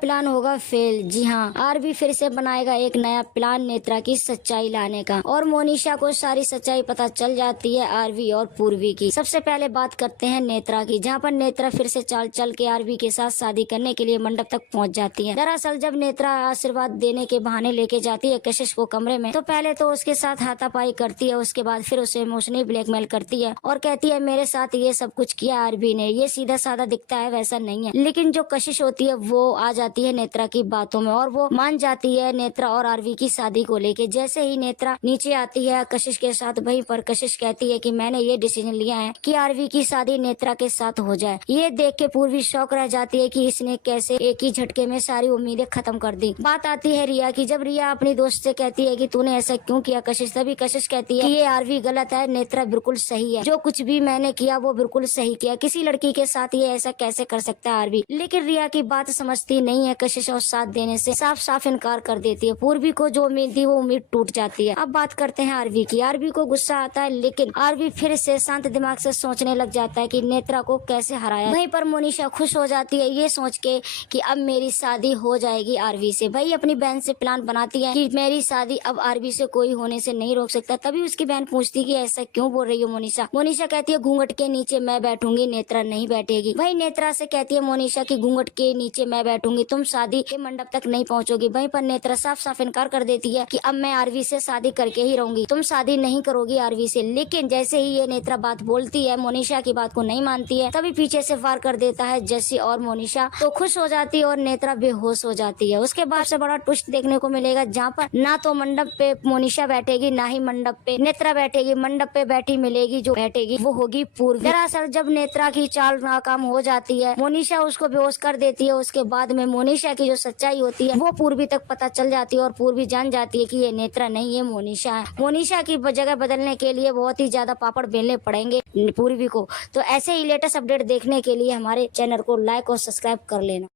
Plan होगा fail. जी हाँ, RV फिर से बनाएगा एक नया प्लान नेत्रा की सच्चाई लाने का और मोनिशा को सारी सच्चाई पता चल जाती है आरवी और पूर्वी की। सबसे पहले बात करते हैं नेत्रा की, जहाँ पर नेत्रा फिर से चाल चल के आरवी के साथ शादी करने के लिए मंडप तक पहुँच जाती है। दरअसल जब नेत्रा आशीर्वाद देने के बहाने लेके जाती है कशिश को कमरे में, तो पहले तो उसके साथ हाथापाई करती है, उसके बाद फिर उसे इमोशनली ब्लैकमेल करती है और कहती है मेरे साथ ये सब कुछ किया आरवी ने, ये सीधा साधा दिखता है वैसा नहीं है। लेकिन जो कशिश होती है वो आ जाती है नेत्रा की बातों में और वो मान जाती है नेत्रा और आरवी की शादी को लेके। जैसे ही नेत्रा नीचे आती है कशिश के साथ, वहीं पर कशिश कहती है कि मैंने ये डिसीजन लिया है कि आरवी की शादी नेत्रा के साथ हो जाए। ये देख के पूर्वी शौक रह जाती है कि इसने कैसे एक ही झटके में सारी उम्मीदें खत्म कर दी। बात आती है रिया की, जब रिया अपनी दोस्त से कहती है कि तूने ऐसा क्यों किया कशिश, तभी कशिश कहती है कि ये आरवी गलत है, नेत्रा बिल्कुल सही है, जो कुछ भी मैंने किया वो बिल्कुल सही किया, किसी लड़की के साथ ये ऐसा कैसे कर सकता है आरवी। लेकिन रिया की बात समझती नहीं है कशिश और साथ देने से साफ साफ इनकार कर देती है। पूर्वी को जो उम्मीद थी वो उम्मीद टूट जाती है। अब बात करते हैं आरवी की। आरवी को गुस्सा आता है, लेकिन आरवी फिर से शांत दिमाग से सोचने लग जाता है कि नेत्रा को कैसे हराया। वहीं पर मोनिशा खुश हो जाती है ये सोच के कि अब मेरी शादी हो जाएगी आरवी से। वही अपनी बहन से प्लान बनाती है कि मेरी शादी अब आरवी से कोई होने से नहीं रोक सकता। तभी उसकी बहन पूछती कि ऐसा क्यों बोल रही हो मोनिशा। मोनिशा कहती है घूंघट के नीचे मैं बैठूंगी, नेत्रा नहीं बैठेगी। वही नेत्रा से कहती है मोनिशा की घूंघट के नीचे मैं बैठूंगी, तुम शादी के मंडप तक नहीं पहुंचोगी। वहीं पर नेत्रा साफ साफ इनकार कर देती है कि अब मैं आरवी से शादी करके ही रहूंगी, तुम शादी नहीं करोगी आरवी से। लेकिन जैसे ही ये नेत्रा बात बोलती है मोनिशा की बात को नहीं मानती है, तभी पीछे से वार कर देता है जस्सी और मोनिशा तो खुश हो जाती है और नेत्रा बेहोश हो जाती है। उसके बाद से बड़ा ट्विस्ट देखने को मिलेगा, जहाँ पर ना तो मंडप पे मोनिशा बैठेगी ना ही मंडप पे नेत्रा बैठेगी। मंडप पे बैठी मिलेगी, जो बैठेगी वो होगी पूर्वी। दरअसल जब नेत्रा की चाल नाकाम हो जाती है, मोनिशा उसको बेहोश कर देती है। उसके बाद में मोनिशा की जो सच्चाई होती है वो पूर्वी तक पता चल जाती है और पूर्वी जान जाती है कि ये नेत्रा नहीं, ये मोनिशा है। मोनिशा की जगह बदलने के लिए बहुत ही ज्यादा पापड़ बेलने पड़ेंगे पूर्वी को। तो ऐसे ही लेटेस्ट अपडेट देखने के लिए हमारे चैनल को लाइक और सब्सक्राइब कर लेना।